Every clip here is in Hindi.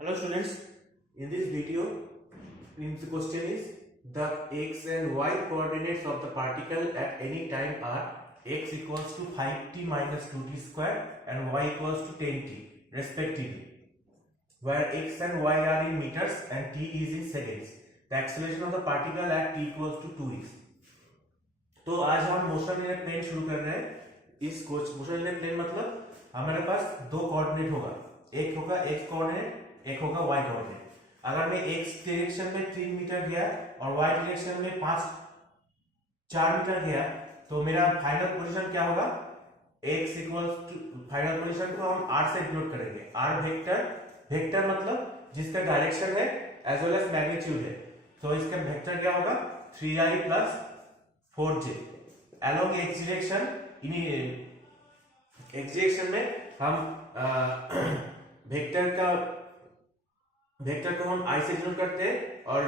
Hello students, in this video, the question is the x and y coordinates of the particle at any time are x equals to 5t minus 2t square and y equals to 10t respectively, where x and y are in meters and t is in seconds. The acceleration of the particle at t equals to 2x. तो आज हम मोशन इन ए प्लेन शुरू कर रहे हैं। इस मोशन इन ए प्लेन मतलब हमारे पास दो कोऑर्डिनेट होगा, एक होगा x कोऑर्डिनेट, एक होगा y कोऑर्डिनेट। अगर मैं x डायरेक्शन में 3 मीटर गया और y डायरेक्शन में 4 मीटर गया तो मेरा फाइनल पोजीशन क्या होगा? x equals to final position को हम r से डिनोट करेंगे। r वेक्टर मतलब जिसका डायरेक्शन है एज वेल एज मैग्नीट्यूड है, तो इसका वेक्टर क्या होगा? 3i plus 4j along x direction. x direction में हम वेक्टर को हम i से डिनोट करते हैं और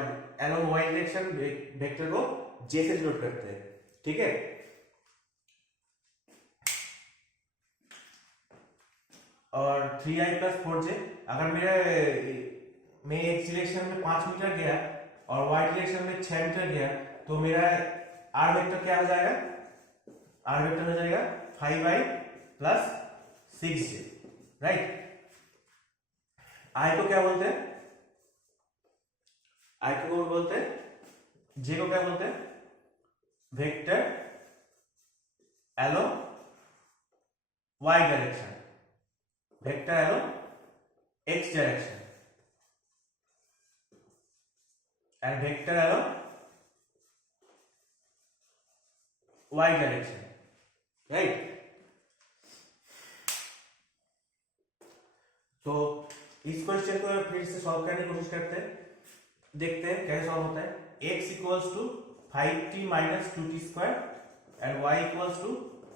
along y डायरेक्शन वेक्टर को j से डिनोट करते हैं। ठीक है, और 3i प्लस 4j अगर मैं x डायरेक्शन में 5 मीटर गया और y डायरेक्शन में 6 मीटर गया तो मेरा r वेक्टर क्या हो जाएगा? r वेक्टर हो जाएगा 5i plus 6j, right. i को क्या बोलते हैं? i को बोलते हैं, j को क्या बोलते हैं? Vector along y direction, vector along x direction and vector along y direction, right. तो इस क्वेश्चन को फिर से सॉल्व करने की कोशिश करते हैं, देखते हैं कैसे सॉल्व होता है। x equals to 5t minus 2t square and y equals to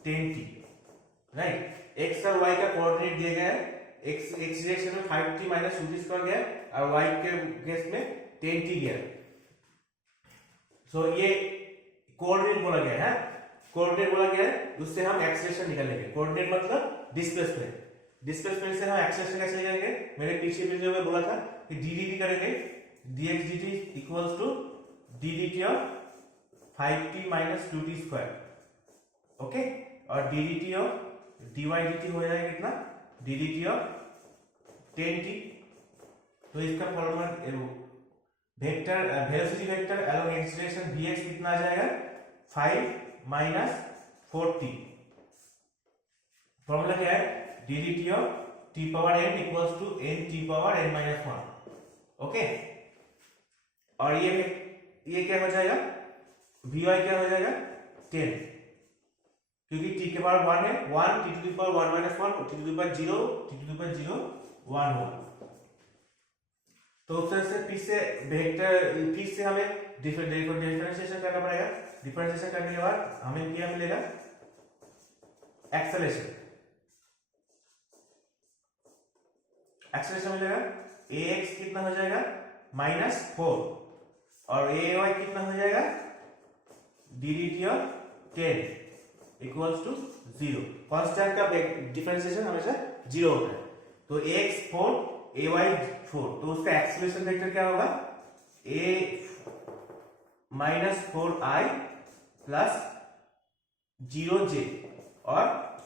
10t, right. x और y का कोऑर्डिनेट दिया गया है, x डायरेक्शन में 5t माइनस 2t स्क्वायर गया और y के केस में 10t गया। सो ये कोऑर्डिनेट बोला गया है, कोऑर्डिनेट बोला गया है, उससे हम एक्सेलरेशन निकालेंगे। कोऑर्डिनेट मतलब डिस्प्लेसमेंट, डिस्प्लेसमेंट से हम एक्सेलरेशन कैसे निकालेंगे? मेरे पीछे वीडियो में बोला था कि dd करेंगे, dx dt equals to ddt of 5t minus 2t square, okay, और ddt ऑफ dy dt हो जाएगा कितना? ddt of 10t। तो इसका formula vector velocity vector along x direction vx कितना आ जाएगा? 5 माइनस 4t। फॉर्मूला क्या है? ddt of t power n equals to n t power n minus 1, okay. और ये क्या हो जाएगा? vy क्या हो जाएगा? 10, क्योंकि t के पावर 1 है, 1 t to the power 1 minus 1 t to the power 0 t to the power 0 1 1। तो उस तरह से फिर से हमें डिफरेंशिएशन करना पड़ेगा। डिफरेंशिएशन करने के बाद हमें क्या मिलेगा? एक्सेलरेशन मिलेगा। ax कितना हो जाएगा? -4 और ay कितना हो जाएगा? ddt of 10 equals to 0। Constant का डिफरेंशिएशन हमेशा 0 होता है। तो ax 4 ay 4, तो उसका एक्सेलरेशन वेक्टर क्या होगा? a -4i प्लस 0j और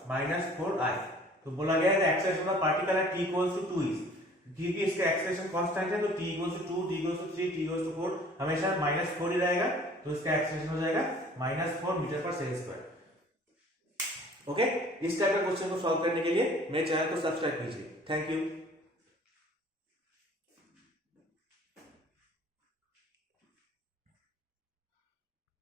-4i। तो बोला गया है acceleration of particle at t equals to 2 क्योंकि इसका एक्सेलरेशन कांस्टेंट है, तो t equals to 2, t equals to 3, t equals to 4 हमेशा -4 ही रहेगा, तो इसका एक्सेलरेशन हो जाएगा -4 मीटर पर सेकंड स्क्वायर। ओके, इस टाइप का क्वेश्चन को सॉल्व करने के लिए मेरे चैनल को सब्सक्राइब कीजिए। Thank you.